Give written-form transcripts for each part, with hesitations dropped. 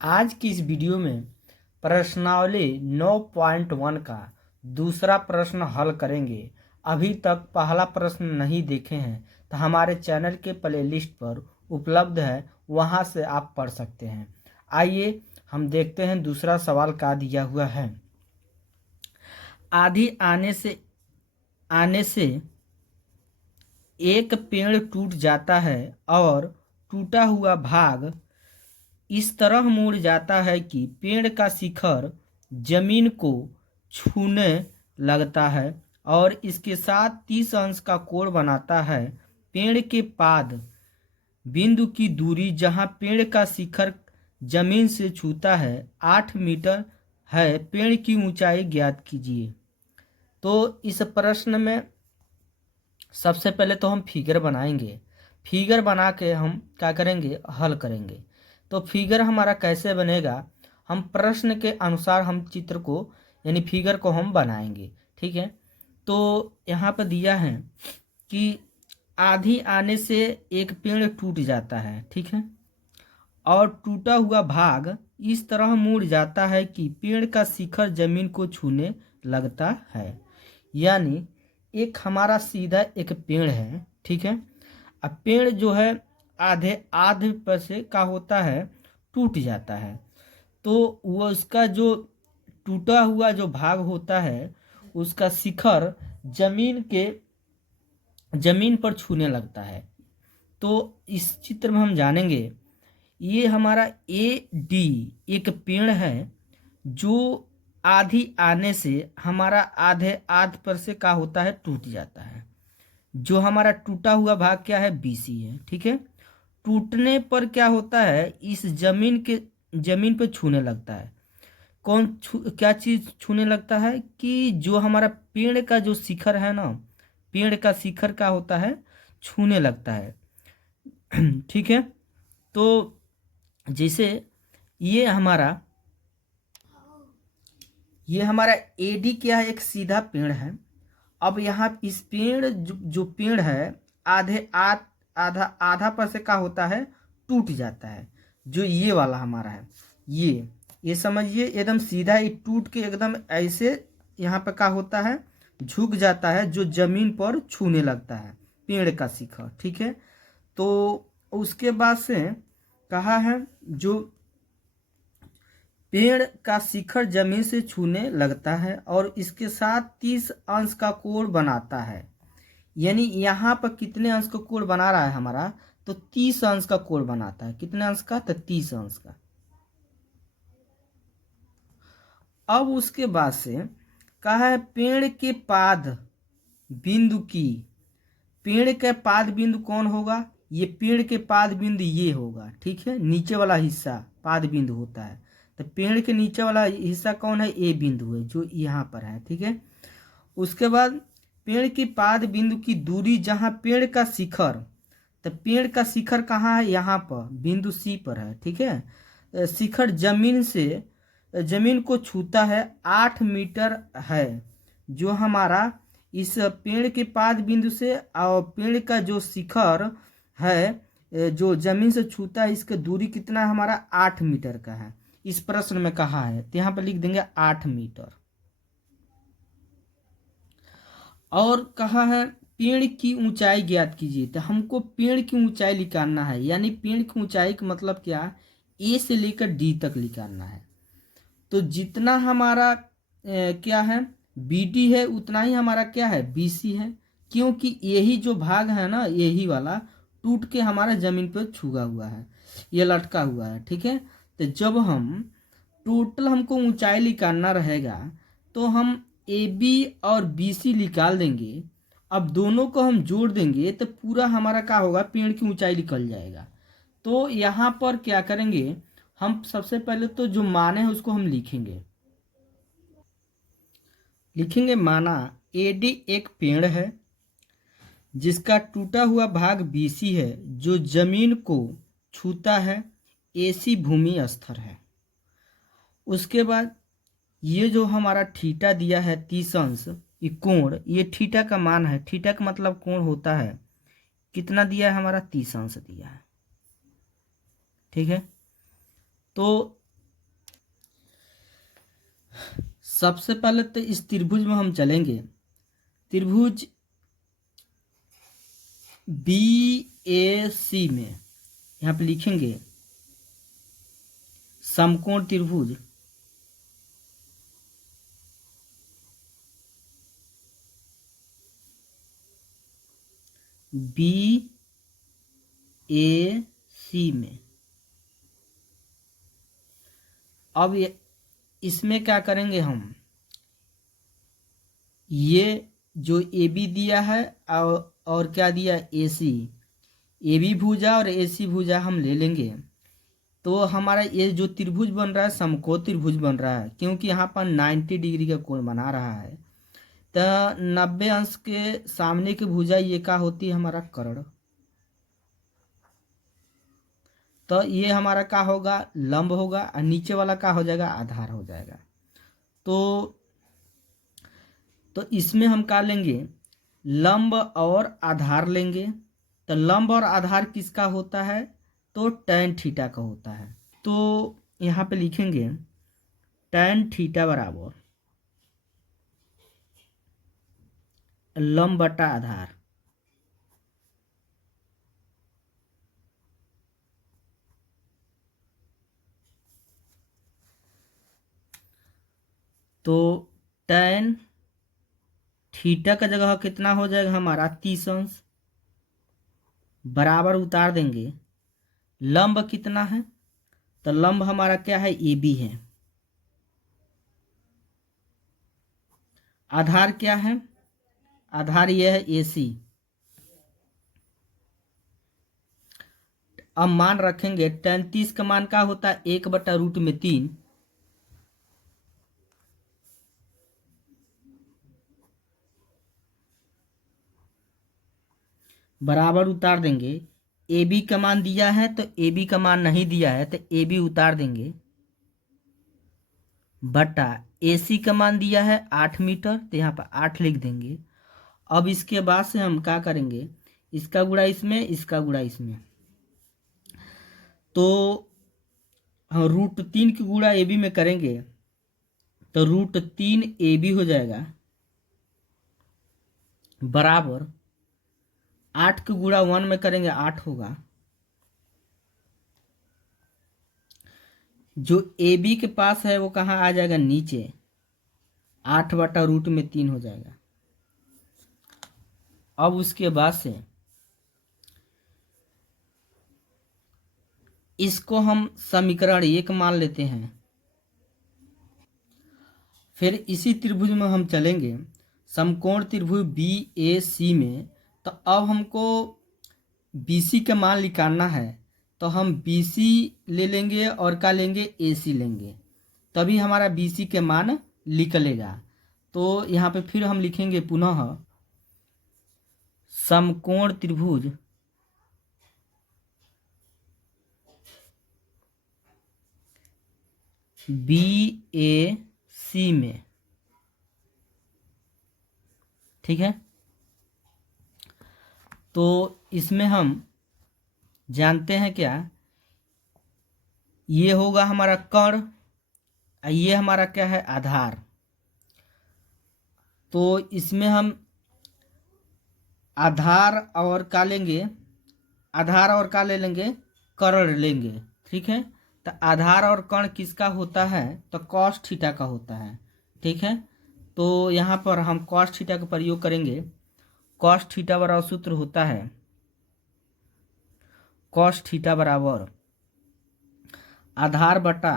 आज की इस वीडियो में प्रश्नावली 9.1 का दूसरा प्रश्न हल करेंगे। अभी तक पहला प्रश्न नहीं देखे हैं तो हमारे चैनल के प्लेलिस्ट पर उपलब्ध है, वहां से आप पढ़ सकते हैं। आइए हम देखते हैं दूसरा सवाल क्या दिया हुआ है। आंधी आने से एक पेड़ टूट जाता है और टूटा हुआ भाग इस तरह मुड़ जाता है कि पेड़ का शिखर जमीन को छूने लगता है और इसके साथ 30 अंश का कोण बनाता है। पेड़ के पाद बिंदु की दूरी जहां पेड़ का शिखर जमीन से छूता है 8 मीटर है। पेड़ की ऊंचाई ज्ञात कीजिए। तो इस प्रश्न में सबसे पहले तो हम फिगर बनाएंगे। फिगर बना के हम क्या करेंगे, हल करेंगे। तो फिगर हमारा कैसे बनेगा, हम प्रश्न के अनुसार हम चित्र को यानी फिगर को हम बनाएंगे। ठीक है, तो यहाँ पर दिया है कि आंधी आने से एक पेड़ टूट जाता है, ठीक है, और टूटा हुआ भाग इस तरह मुड़ जाता है कि पेड़ का शिखर जमीन को छूने लगता है। यानी एक हमारा सीधा एक पेड़ है, ठीक है। अब पेड़ जो है आधे पर से का होता है, टूट जाता है। तो वो उसका जो टूटा हुआ जो भाग होता है उसका शिखर जमीन पर छूने लगता है। तो इस चित्र में हम जानेंगे, ये हमारा AD एक पेड़ है जो आधी आने से हमारा आध पर से का होता है, टूट जाता है। जो हमारा टूटा हुआ भाग क्या है, BC है, ठीक है। टूटने पर क्या होता है, इस जमीन पे छूने लगता है। क्या चीज छूने लगता है कि जो हमारा पेड़ का जो शिखर है ना, पेड़ का शिखर का होता है, छूने लगता है। ठीक है, तो जैसे ये हमारा AD क्या है, एक सीधा पेड़ है। अब यहाँ इस पेड़ जो पेड़ है आधा पर से का होता है, टूट जाता है। जो ये वाला हमारा है, ये समझिए एकदम सीधा ही टूट के एकदम ऐसे यहाँ पे का होता है, झुक जाता है, जो जमीन पर छूने लगता है पेड़ का शिखर। ठीक है, तो उसके बाद से कहा है जो पेड़ का शिखर जमीन से छूने लगता है और इसके साथ 30 अंश का कोण बनाता है। यानी यहाँ पर कितने अंश का कोण बना रहा है हमारा, तो 30 अंश का कोण बनाता है। कितने अंश का, तो 30 अंश का। अब उसके बाद से कहा है पेड़ के पाद बिंदु कौन होगा, ये पेड़ के पाद बिंदु ये होगा, ठीक है। नीचे वाला हिस्सा पाद बिंदु होता है, तो पेड़ के नीचे वाला हिस्सा कौन है, A बिंदु है जो यहाँ पर है, ठीक है। उसके बाद पेड़ की पाद बिंदु की दूरी जहाँ पेड़ का शिखर, तो पेड़ का शिखर कहाँ है, यहाँ पर बिंदु C पर है, ठीक है। शिखर जमीन को छूता है 8 मीटर है। जो हमारा इस पेड़ के पाद बिंदु से और पेड़ का जो शिखर है जो जमीन से छूता है, इसका दूरी कितना हमारा 8 मीटर का है। इस प्रश्न में कहा है, तो यहाँ पर लिख देंगे 8 मीटर। और कहा है पेड़ की ऊंचाई ज्ञात कीजिए। तो हमको पेड़ की ऊंचाई निकालना है, यानी पेड़ की ऊंचाई का मतलब क्या, A से लेकर D तक निकालना है। तो जितना हमारा क्या है BD है, उतना ही हमारा क्या है, BC है। क्योंकि यही जो भाग है ना, यही वाला टूट के हमारा जमीन पर छुआ हुआ है, ये लटका हुआ है, ठीक है। तो जब हम टोटल हमको ऊंचाई निकालना रहेगा तो हम AB और BC निकाल देंगे। अब दोनों को हम जोड़ देंगे तो पूरा हमारा क्या होगा, पेड़ की ऊंचाई निकल जाएगा। तो यहाँ पर क्या करेंगे, हम सबसे पहले तो जो माने हैं उसको हम लिखेंगे माना AD एक पेड़ है जिसका टूटा हुआ भाग BC है, जो जमीन को छूता है, AC भूमि स्तर है। उसके बाद ये जो हमारा थीटा दिया है 30 अंश, ये कोण, ये थीटा का मान है। थीटा का मतलब कोण होता है, कितना दिया है हमारा, 30 अंश दिया है, ठीक है। तो सबसे पहले तो इस त्रिभुज में हम चलेंगे। त्रिभुज बी ए सी में यहाँ पे लिखेंगे समकोण त्रिभुज बी ए सी में। अब इसमें क्या करेंगे हम, ये जो ए बी दिया है और क्या दिया ए सी, ए बी भुजा और ए सी भुजा हम ले लेंगे। तो हमारा ये जो त्रिभुज बन रहा है समकोण त्रिभुज बन रहा है, क्योंकि यहाँ पर 90 डिग्री का कोण बना रहा है। तो 90 अंश के सामने की भुजा ये क्या होती है, हमारा कर्ण। तो ये हमारा क्या होगा, लंब होगा, और नीचे वाला क्या हो जाएगा, आधार हो जाएगा। तो इसमें हम क्या लेंगे, लंब और आधार लेंगे। तो लंब और आधार किसका होता है, तो tan थीटा का होता है। तो यहाँ पे लिखेंगे tan थीटा बराबर लंब बटा आधार। तो tan थीटा का जगह कितना हो जाएगा हमारा 30 अंश, बराबर उतार देंगे। लंब कितना है, तो लंब हमारा क्या है, ए बी है। आधार क्या है, आधार यह है ए सी। अब मान रखेंगे tan 30 का मान क्या होता है, 1/√3 बराबर उतार देंगे। ए बी का मान दिया है तो ए बी का मान नहीं दिया है तो ए बी उतार देंगे, बटा ए सी का मान दिया है 8 मीटर तो यहाँ पर 8 लिख देंगे। अब इसके बाद से हम क्या करेंगे, इसका गुणा इसमें, इसका गुणा इसमें। तो हम √3 की गुणा ए बी में करेंगे तो √3 ए बी हो जाएगा, बराबर 8 की गुणा 1 में करेंगे 8 होगा। जो ए बी के पास है वो कहाँ आ जाएगा, नीचे, 8/√3 हो जाएगा। अब उसके बाद से इसको हम समीकरण 1 मान लेते हैं। फिर इसी त्रिभुज में हम चलेंगे समकोण त्रिभुज बी ए सी में। तो अब हमको बी सी का मान निकालना है, तो हम बी सी ले लेंगे और क्या लेंगे, ए सी लेंगे, तभी हमारा बी सी के मान निकलेगा। तो यहाँ पे फिर हम लिखेंगे पुनः समकोण त्रिभुज बी ए सी में, ठीक है। तो इसमें हम जानते हैं क्या, ये होगा हमारा कर्ण, ये हमारा क्या है, आधार। तो इसमें हम आधार और क्या लेंगे, आधार और क्या ले लेंगे, कर्ण लेंगे, ठीक है। तो आधार और कर्ण किसका होता है, तो cos थीटा का होता है, ठीक है। तो यहाँ पर हम cos थीटा का प्रयोग करेंगे। cos थीटा बराबर सूत्र होता है cos थीटा बराबर आधार बटा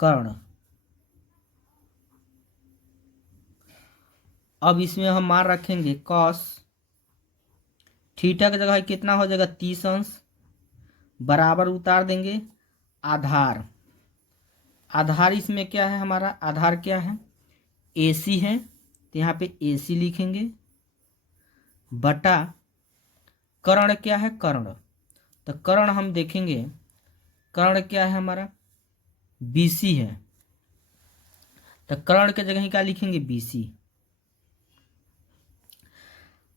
कर्ण। अब इसमें हम मान रखेंगे cos थीटा की जगह कितना हो जाएगा, 30 अंश, बराबर उतार देंगे आधार। आधार इसमें क्या है, हमारा आधार क्या है, ए सी है, तो यहाँ पे ए सी लिखेंगे, बटा कर्ण क्या है, कर्ण। तो कर्ण हम देखेंगे, कर्ण क्या है हमारा, बी सी है, तो कर्ण के जगह क्या लिखेंगे, बी सी।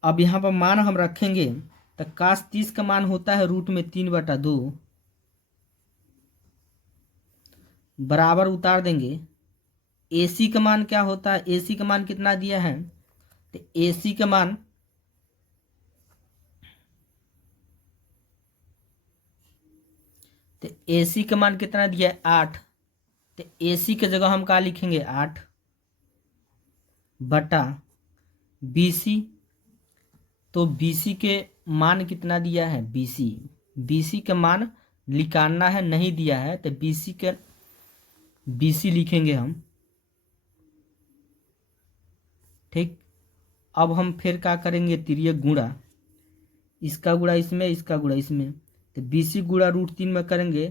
अब यहाँ पर मान हम रखेंगे, तो cos 30 का मान होता है √3/2 बराबर उतार देंगे। AC का मान क्या होता है, AC का मान कितना दिया है, तो AC का मान AC का मान कितना दिया है 8। तो AC की जगह हम क्या लिखेंगे 8 बटा BC। तो BC के मान कितना दिया है BC का मान निकालना है, नहीं दिया है तो BC लिखेंगे हम। ठीक, अब हम फिर क्या करेंगे तिर्यक गुणा, इसका गुणा इसमें, इसका गुणा इसमें। तो BC गुणा √3 में करेंगे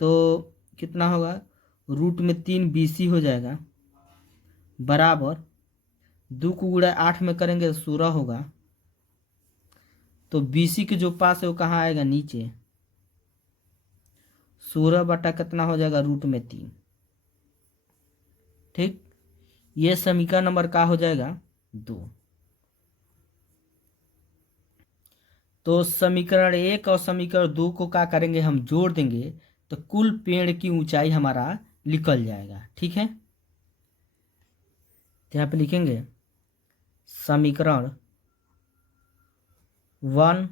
तो कितना होगा, √3 BC हो जाएगा, बराबर 2 को गुणा 8 में करेंगे तो 16 होगा। तो BC के जो पास है वो कहाँ आएगा, नीचे, 16 बटा कितना हो जाएगा √3। ठीक, ये समीकरण नंबर का हो जाएगा 2। तो समीकरण 1 और समीकरण 2 को क्या करेंगे, हम जोड़ देंगे तो कुल पेड़ की ऊंचाई हमारा निकल जाएगा। ठीक है, तो यहाँ पे लिखेंगे समीकरण 1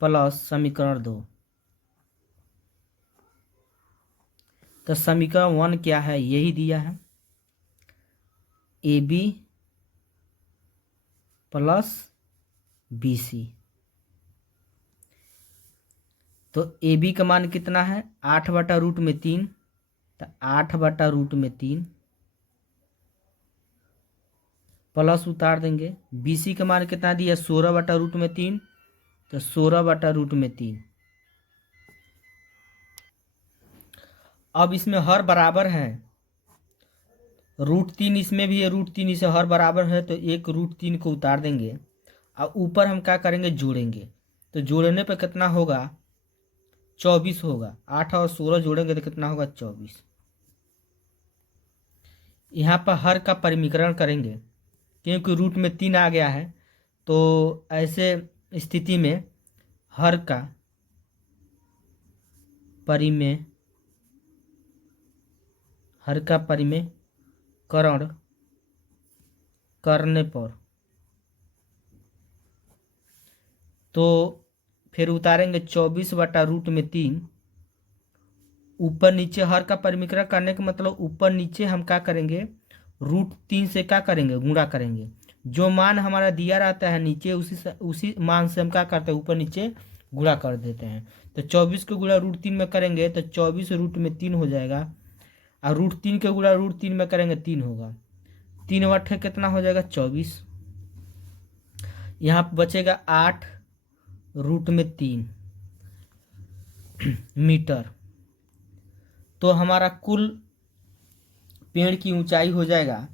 प्लस समीकरण 2। तो समीकरण 1 क्या है, यही दिया है, AB प्लस BC। तो AB का मान कितना है 8 बटा √3, तो 8 बटा √3 प्लस उतार देंगे। BC का मान कितना दिया 16 बटा √3, तो 16 बटा √3। अब इसमें हर बराबर है, √3 इसमें भी है, √3 इसे हर बराबर है, तो एक √3 को उतार देंगे और ऊपर हम क्या करेंगे जोड़ेंगे। तो जोड़ने पे कितना होगा 24 होगा, 8 और 16 जोड़ेंगे तो कितना होगा 24। यहाँ पर हर का परिमीकरण करेंगे क्योंकि √3 आ गया है, तो ऐसे स्थिति में हर का परिमेयकरण करने पर तो फिर उतारेंगे 24 बटा √3। ऊपर नीचे हर का परिमीकरण करने का मतलब ऊपर नीचे हम क्या करेंगे √3 से क्या करेंगे गुणा करेंगे। जो मान हमारा दिया रहता है नीचे उसी मान से हम क्या करते हैं ऊपर नीचे गुणा कर देते हैं। तो 24 को गुणा √3 में करेंगे तो 24 √3 हो जाएगा, और √3 के गुणा √3 में करेंगे 3 होगा, 3 बटे कितना हो जाएगा 24। यहाँ पर बचेगा 8 √3 मीटर। तो हमारा कुल पेड़ की ऊंचाई हो जाएगा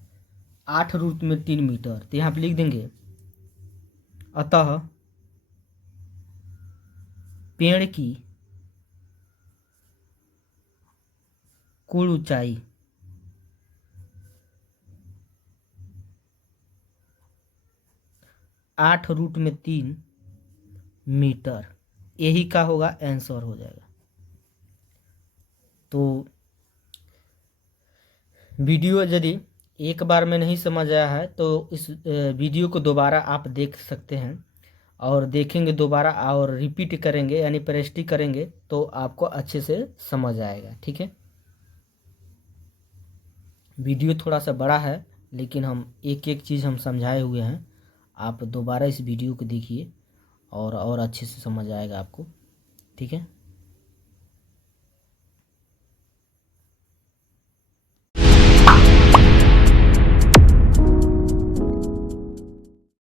8 √3 मीटर। तो यहाँ पे लिख देंगे अतः पेड़ की कुल ऊंचाई 8 √3 मीटर, यही का होगा आंसर हो जाएगा। तो वीडियो यदि एक बार में नहीं समझ आया है तो इस वीडियो को दोबारा आप देख सकते हैं, और देखेंगे दोबारा और रिपीट करेंगे यानी प्रैक्टिस करेंगे तो आपको अच्छे से समझ आएगा। ठीक है, वीडियो थोड़ा सा बड़ा है लेकिन हम एक एक चीज़ हम समझाए हुए हैं, आप दोबारा इस वीडियो को देखिए और अच्छे से समझ आएगा आपको। ठीक है।